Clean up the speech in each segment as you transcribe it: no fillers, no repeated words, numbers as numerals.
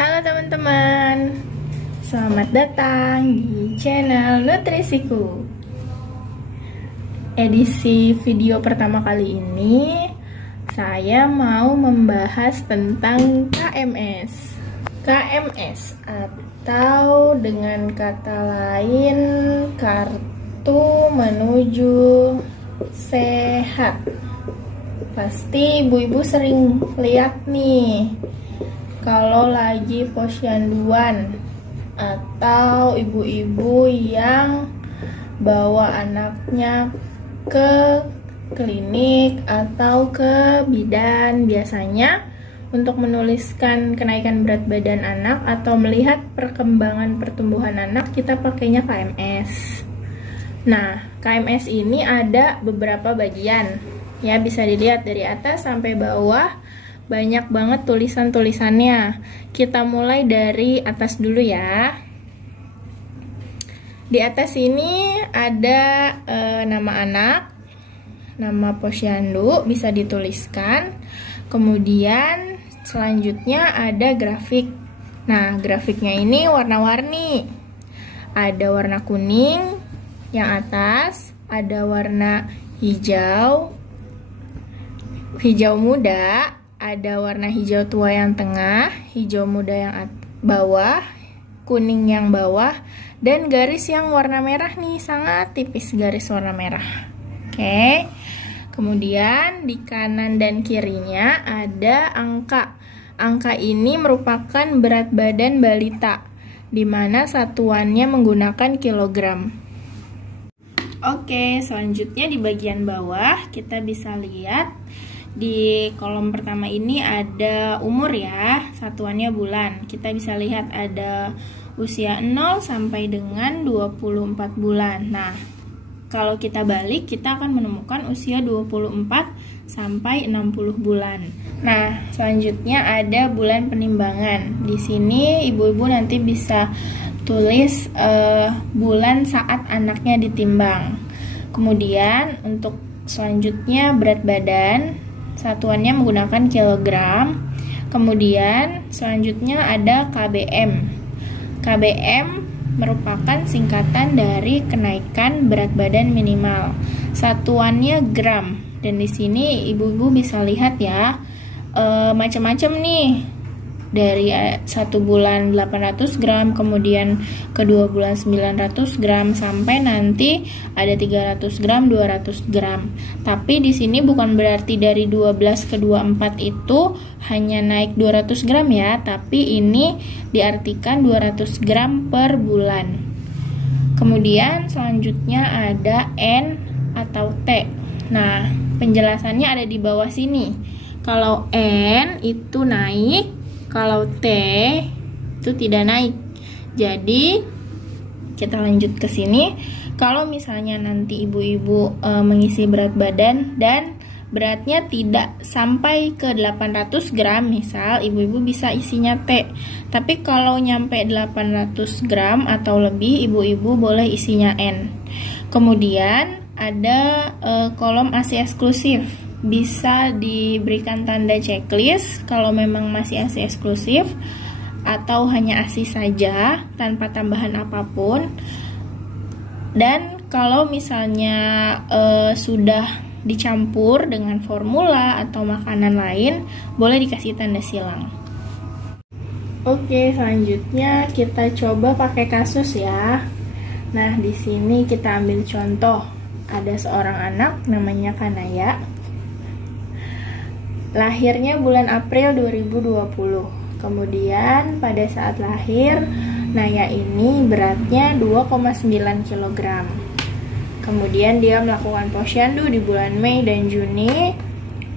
Halo teman-teman, selamat datang di channel Nutrisiku. Edisi video pertama kali ini, saya mau membahas tentang KMS. KMS atau dengan kata lain Kartu Menuju Sehat. Pasti ibu-ibu sering lihat nih kalau lagi posyanduan atau ibu-ibu yang bawa anaknya ke klinik atau ke bidan, biasanya untuk menuliskan kenaikan berat badan anak atau melihat perkembangan pertumbuhan anak, kita pakainya KMS. Nah, KMS ini ada beberapa bagian, ya, bisa dilihat dari atas sampai bawah. Banyak banget tulisan-tulisannya. Kita mulai dari atas dulu ya. Di atas ini ada nama anak, nama posyandu bisa dituliskan. Kemudian selanjutnya ada grafik. Nah, grafiknya ini warna-warni. Ada warna kuning yang atas, ada warna hijau muda, ada warna hijau tua yang tengah, hijau muda yang bawah, kuning yang bawah, dan garis yang warna merah nih, sangat tipis garis warna merah. Oke. Kemudian di kanan dan kirinya ada angka. Angka ini merupakan berat badan balita, di mana satuannya menggunakan kilogram. Oke, selanjutnya di bagian bawah kita bisa lihat di kolom pertama ini ada umur ya, satuannya bulan. Kita bisa lihat ada usia 0 sampai dengan 24 bulan. Nah, kalau kita balik, kita akan menemukan usia 24 sampai 60 bulan. Nah, selanjutnya ada bulan penimbangan. Di sini ibu-ibu nanti bisa tulis bulan saat anaknya ditimbang. Kemudian untuk selanjutnya berat badan, satuannya menggunakan kilogram. Kemudian selanjutnya ada KBM. KBM merupakan singkatan dari kenaikan berat badan minimal. Satuannya gram. Dan di sini ibu-ibu bisa lihat ya, macam-macam nih. Dari 1 bulan 800 gram, kemudian kedua bulan 900 gram, sampai nanti ada 300 gram, 200 gram. Tapi di sini bukan berarti dari 12 ke 24 itu hanya naik 200 gram ya, tapi ini diartikan 200 gram per bulan. Kemudian selanjutnya ada N atau T. Nah, penjelasannya ada di bawah sini. Kalau N itu naik, kalau T itu tidak naik. Jadi kita lanjut ke sini. Kalau misalnya nanti ibu-ibu mengisi berat badan dan beratnya tidak sampai ke 800 gram, misal ibu-ibu bisa isinya T. Tapi kalau nyampe 800 gram atau lebih, ibu-ibu boleh isinya N. Kemudian ada kolom ASI eksklusif. Bisa diberikan tanda checklist kalau memang masih ASI eksklusif atau hanya ASI saja tanpa tambahan apapun. Dan kalau misalnya sudah dicampur dengan formula atau makanan lain, boleh dikasih tanda silang. Oke, selanjutnya kita coba pakai kasus ya. Nah, di sini kita ambil contoh. Ada seorang anak namanya Kanaya. Lahirnya bulan April 2020. Kemudian pada saat lahir, Naya ini beratnya 2,9 kg. Kemudian dia melakukan posyandu di bulan Mei dan Juni.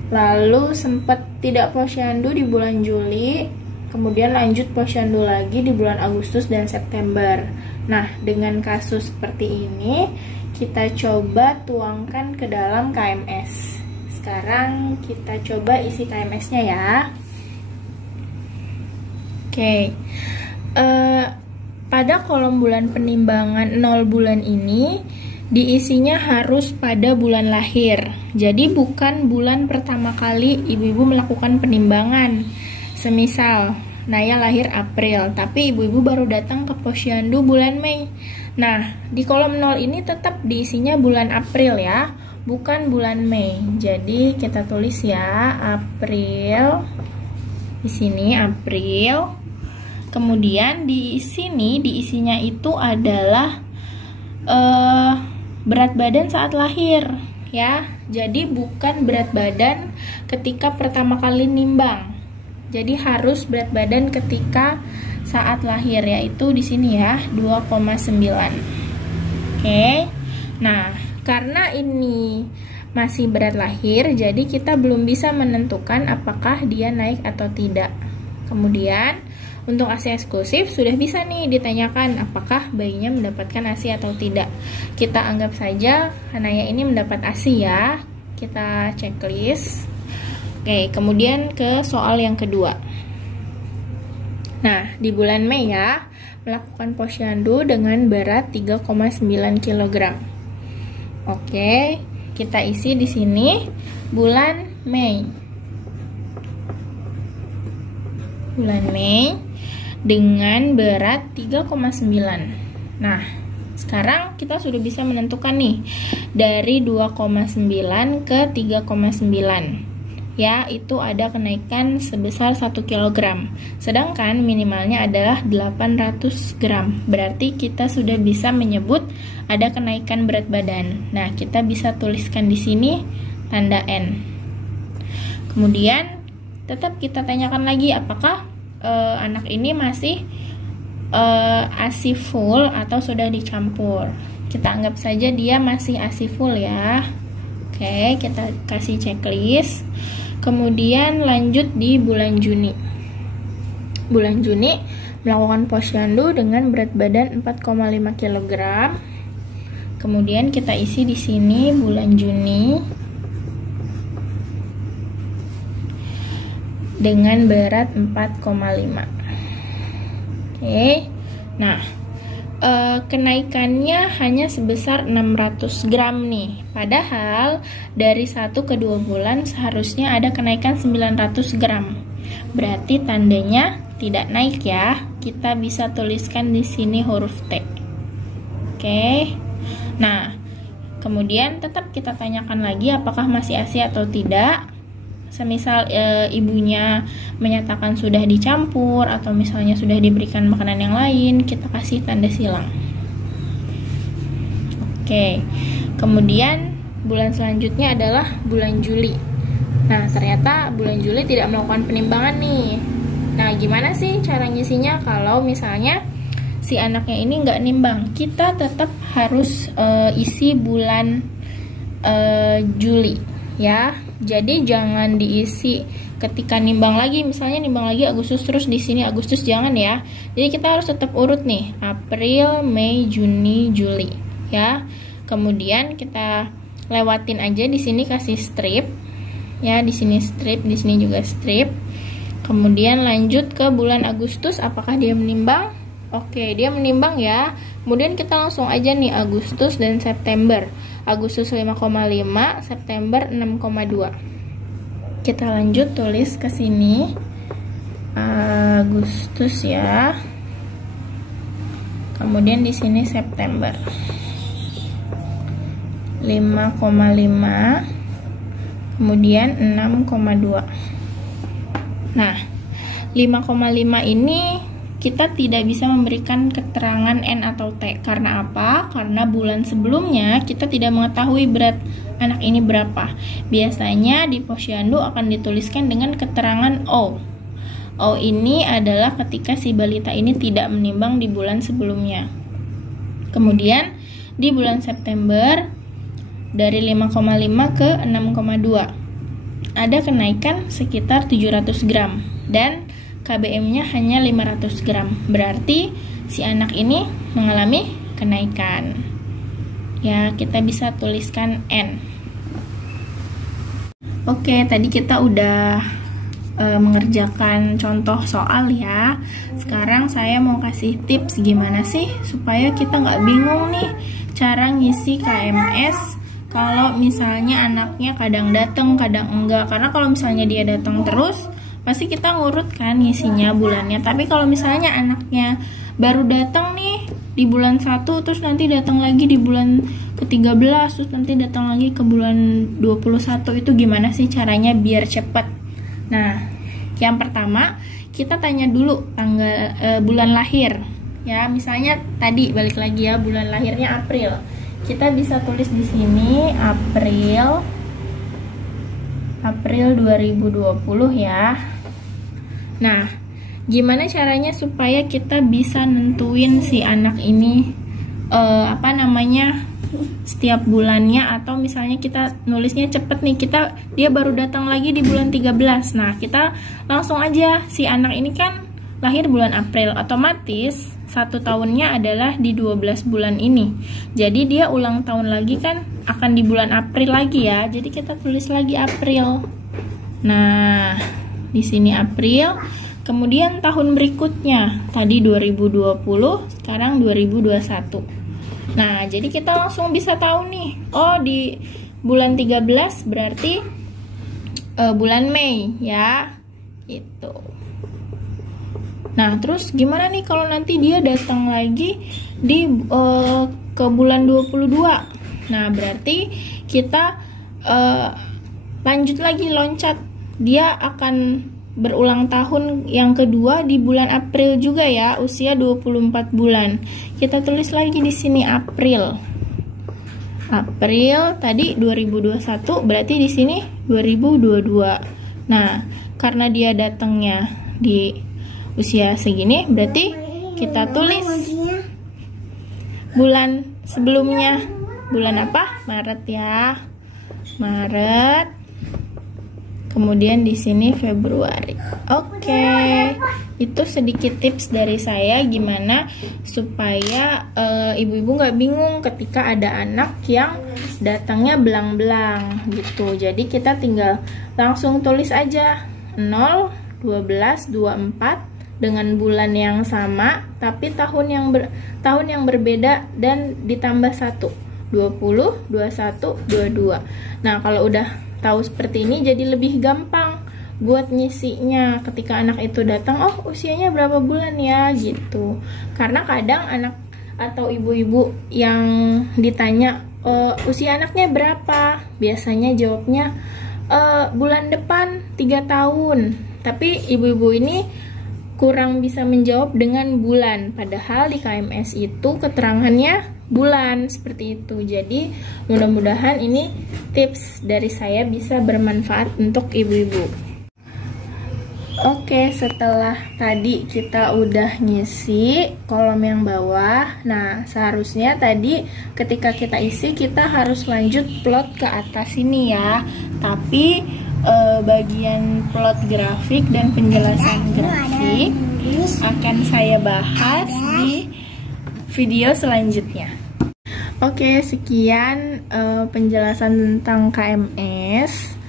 Lalu sempat tidak posyandu di bulan Juli. Kemudian lanjut posyandu lagi di bulan Agustus dan September. Nah, dengan kasus seperti ini, kita coba tuangkan ke dalam KMS. Sekarang kita coba isi KMS-nya ya. Oke. Pada kolom bulan penimbangan 0 bulan ini, diisinya harus pada bulan lahir. Jadi bukan bulan pertama kali ibu-ibu melakukan penimbangan. Semisal Naya lahir April, tapi ibu-ibu baru datang ke posyandu bulan Mei. Nah, di kolom 0 ini tetap diisinya bulan April ya, bukan bulan Mei. Jadi kita tulis ya, April. Di sini April. Kemudian di sini diisinya itu adalah berat badan saat lahir ya. Jadi bukan berat badan ketika pertama kali nimbang. Jadi harus berat badan ketika saat lahir, yaitu di sini ya 2,9. Oke. Nah, karena ini masih berat lahir, jadi kita belum bisa menentukan apakah dia naik atau tidak. Kemudian untuk ASI eksklusif sudah bisa nih ditanyakan apakah bayinya mendapatkan ASI atau tidak. Kita anggap saja Hanaya ini mendapat ASI ya. Kita checklist. Oke, kemudian ke soal yang kedua. Nah, di bulan Mei ya, melakukan posyandu dengan berat 3,9 kg. Oke, kita isi di sini bulan Mei. Bulan Mei dengan berat 3,9. Nah, sekarang kita sudah bisa menentukan nih dari 2,9 ke 3,9. Ya, itu ada kenaikan sebesar 1 kg. Sedangkan minimalnya adalah 800 gram. Berarti kita sudah bisa menyebut ada kenaikan berat badan. Nah, kita bisa tuliskan di sini tanda N. Kemudian tetap kita tanyakan lagi apakah anak ini masih ASI full atau sudah dicampur. Kita anggap saja dia masih ASI full ya. Oke, kita kasih checklist. Kemudian lanjut di bulan Juni. Bulan Juni melakukan posyandu dengan berat badan 4,5 kg. Kemudian kita isi di sini bulan Juni dengan berat 4,5. Oke. Nah, kenaikannya hanya sebesar 600 gram nih. Padahal dari 1 ke 2 bulan seharusnya ada kenaikan 900 gram. Berarti tandanya tidak naik ya. Kita bisa tuliskan di sini huruf T. Oke. Nah, kemudian tetap kita tanyakan lagi apakah masih ASI atau tidak. Semisal ibunya menyatakan sudah dicampur atau misalnya sudah diberikan makanan yang lain, kita kasih tanda silang. Oke. Kemudian bulan selanjutnya adalah bulan Juli. Nah, ternyata bulan Juli tidak melakukan penimbangan nih. Nah, gimana sih cara ngisinya kalau misalnya si anaknya ini nggak nimbang? Kita tetap harus isi bulan Juli ya. Jadi jangan diisi ketika nimbang lagi, misalnya nimbang lagi Agustus terus di sini Agustus, jangan ya. Jadi kita harus tetap urut nih, April, Mei, Juni, Juli ya. Kemudian kita lewatin aja di sini kasih strip. Ya, di sini strip, di sini juga strip. Kemudian lanjut ke bulan Agustus, apakah dia menimbang? Oke, dia menimbang ya. Kemudian kita langsung aja nih Agustus dan September. Agustus 5,5, September 6,2. Kita lanjut tulis ke sini. Agustus ya. Kemudian di sini September. 5,5. Kemudian 6,2. Nah, 5,5 ini kita tidak bisa memberikan keterangan N atau T. Karena apa? Karena bulan sebelumnya kita tidak mengetahui berat anak ini berapa. Biasanya di posyandu akan dituliskan dengan keterangan O. O ini adalah ketika si balita ini tidak menimbang di bulan sebelumnya. Kemudian di bulan September dari 5,5 ke 6,2 ada kenaikan sekitar 700 gram dan KBM-nya hanya 500 gram. Berarti si anak ini mengalami kenaikan. Ya, kita bisa tuliskan N. Oke, tadi kita udah mengerjakan contoh soal ya. Sekarang saya mau kasih tips gimana sih supaya kita nggak bingung nih cara ngisi KMS kalau misalnya anaknya kadang datang, kadang enggak. Karena kalau misalnya dia datang terus, pasti kita ngurut kan ngisinya bulannya. Tapi kalau misalnya anaknya baru datang nih di bulan 1, terus nanti datang lagi di bulan ke-13, terus nanti datang lagi ke bulan 21, itu gimana sih caranya biar cepet? Nah, yang pertama kita tanya dulu tanggal bulan lahir. Ya, misalnya tadi balik lagi ya, bulan lahirnya April. Kita bisa tulis di sini April 2020 ya. Nah, gimana caranya supaya kita bisa nentuin si anak ini setiap bulannya, atau misalnya kita nulisnya cepet nih, dia baru datang lagi di bulan 13. Nah, kita langsung aja, si anak ini kan lahir bulan April, otomatis 1 tahunnya adalah di 12 bulan ini. Jadi dia ulang tahun lagi kan akan di bulan April lagi ya. Jadi kita tulis lagi April. Nah, di sini April. Kemudian tahun berikutnya, tadi 2020, sekarang 2021. Nah, jadi kita langsung bisa tahu nih, oh di bulan 13 berarti bulan Mei ya, gitu. Nah, terus gimana nih kalau nanti dia datang lagi di ke bulan 22? Nah, berarti kita lanjut lagi, loncat. Dia akan berulang tahun yang kedua di bulan April juga ya, usia 24 bulan. Kita tulis lagi di sini April. April tadi 2021, berarti di sini 2022. Nah, karena dia datangnya di usia segini, berarti kita tulis bulan sebelumnya. Bulan apa? Maret ya. Maret. Kemudian di sini Februari. Oke. Itu sedikit tips dari saya gimana supaya ibu-ibu nggak bingung ketika ada anak yang datangnya belang-belang gitu. Jadi kita tinggal langsung tulis aja 0, 12, 24 dengan bulan yang sama tapi tahun yang berbeda dan ditambah 1, 20, 21, 22. Nah, kalau udah tahu seperti ini jadi lebih gampang buat ngisinya ketika anak itu datang, oh usianya berapa bulan ya gitu. Karena kadang anak atau ibu-ibu yang ditanya usia anaknya berapa, biasanya jawabnya bulan depan 3 tahun. Tapi ibu-ibu ini kurang bisa menjawab dengan bulan, padahal di KMS itu keterangannya bulan seperti itu. Jadi mudah-mudahan ini tips dari saya bisa bermanfaat untuk ibu-ibu. Oke, setelah tadi kita udah ngisi kolom yang bawah, nah seharusnya tadi ketika kita isi kita harus lanjut plot ke atas ini ya. Tapi bagian plot grafik dan penjelasan grafik akan saya bahas di video selanjutnya. Oke, sekian penjelasan tentang KMS.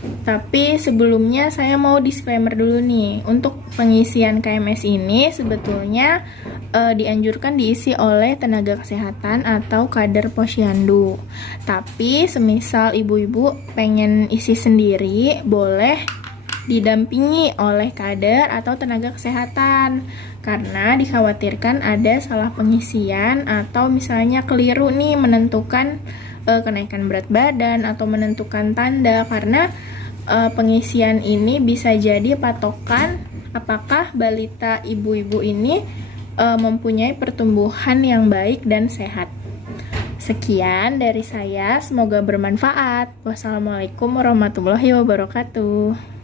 Tapi sebelumnya saya mau disclaimer dulu nih. Untuk pengisian KMS ini sebetulnya dianjurkan diisi oleh tenaga kesehatan atau kader posyandu. Tapi semisal ibu-ibu pengen isi sendiri, boleh didampingi oleh kader atau tenaga kesehatan. Karena dikhawatirkan ada salah pengisian atau misalnya keliru nih menentukan kenaikan berat badan atau menentukan tanda, karena pengisian ini bisa jadi patokan apakah balita ibu-ibu ini mempunyai pertumbuhan yang baik dan sehat. Sekian dari saya, semoga bermanfaat. Wassalamualaikum warahmatullahi wabarakatuh.